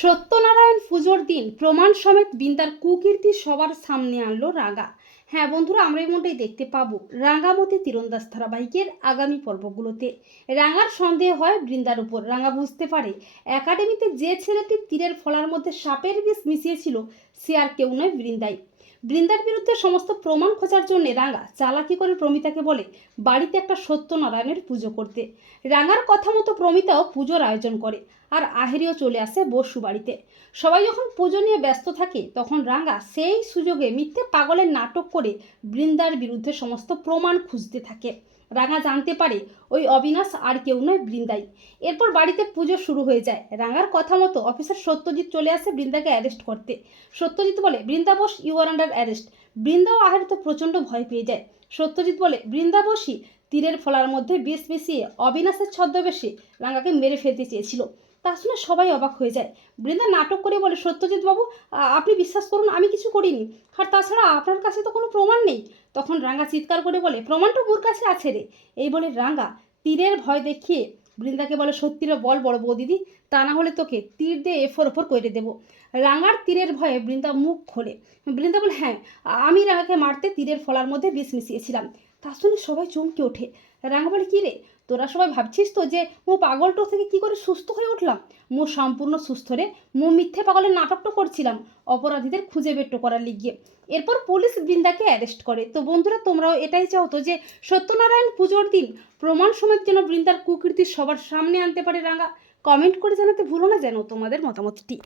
সত্যনারায়ণ পুজোর দিন প্রমাণ সমেত বিন্দার কুকীর্তি সবার সামনে আনলো রাঙা। হ্যাঁ বন্ধুরা, আমরা এই মনটাই দেখতে পাবো রাঙামতি তীরন্দাজ ধারাবাহিকের আগামী পর্বগুলোতে। রাঙার সন্দেহ হয় বৃন্দার উপর। রাঙা বুঝতে পারে একাডেমিতে যে ছেলেটি তীরের ফলার মধ্যে সাপের বিষ মিশিয়েছিল, সে আর কেউ নয় বৃন্দাই। বৃন্দার বিরুদ্ধে সমস্ত প্রমাণ খোঁজার জন্য রাঙা চালাকি করে প্রমিতাকে বলে, বাড়িতে একটা সত্যনারায়ণের পুজো করতে। রাঙার কথা মতো প্রমিতাও পুজোর আয়োজন করে আর আহেরিও চলে আসে বসু বাড়িতে। সবাই যখন পুজো নিয়ে ব্যস্ত থাকে, তখন রাঙা সেই সুযোগে মিথ্যে পাগলের নাটক করে বৃন্দার বিরুদ্ধে সমস্ত প্রমাণ খুঁজতে থাকে। রাঙা জানতে পারে ওই অবিনাশ আর কেউ নয় বৃন্দাই। এরপর বাড়িতে পুজো শুরু হয়ে যায়। রাঙার কথা মতো অফিসার সত্যজিৎ চলে আসে বৃন্দাকে অ্যারেস্ট করতে। সত্যজিৎ বলে, Brinda Bose you are under arrest Brinda ও আহের তো প্রচণ্ড ভয় পেয়ে যায়। সত্যজিৎ বলে, বৃন্দা বসই তীরের ফলার মধ্যে বিষ মিশিয়ে অবিনাশের ছদ্মবেশে রাঙাকে মেরে ফেলতে চেয়েছিল। তা শুনে সবাই অবাক হয়ে যায়। বৃন্দা নাটক করে বলে, সত্যজিৎ বাবু আপনি বিশ্বাস করুন, আমি কিছু করিনি। আর তাছাড়া আপনার কাছে তো কোনো প্রমাণ নেই। তখন রাঙা চিৎকার করে বলে, প্রমাণটা মোর কাছে আছে রে। এই বলে রাঙা তীরের ভয় দেখিয়ে বৃন্দাকে বলে, সত্যিরে বল বড় বউ দিদি তা না হলে তোকে তীর দিয়ে এফোর ওফোর করে দেবো। রাঙার তীরের ভয়ে বৃন্দা মুখ খোলে। বৃন্দা বলে হ্যাঁ আমি রাঙাকে মারতে তীরের ফলার মধ্যে বিষ মিশিয়েছিলাম। তা শুনে সবাই চমকে ওঠে। রাঙা বলে, কী রে তোরা সবাই ভাবছিস তো যে মো পাগলটো থেকে কি করে সুস্থ হয়ে উঠলাম? মো সম্পূর্ণ সুস্থ রে, মো মিথ্যে পাগলের নাটকটা করছিলাম, অপরাধীদের খুঁজে বের করার লিগিয়ে এরপর পুলিশ বৃন্দাকে অ্যারেস্ট করে। তো বন্ধুরা, তোমরাও এটাই চাও তো যে সত্যনারায়ণ পুজোর দিন প্রমাণ সমেত যেন বৃন্দার কুকীর্তি সবার সামনে আনতে পারে রাঙা। কমেন্ট করে জানাতে ভুলো না যেন তোমাদের মতামতটি।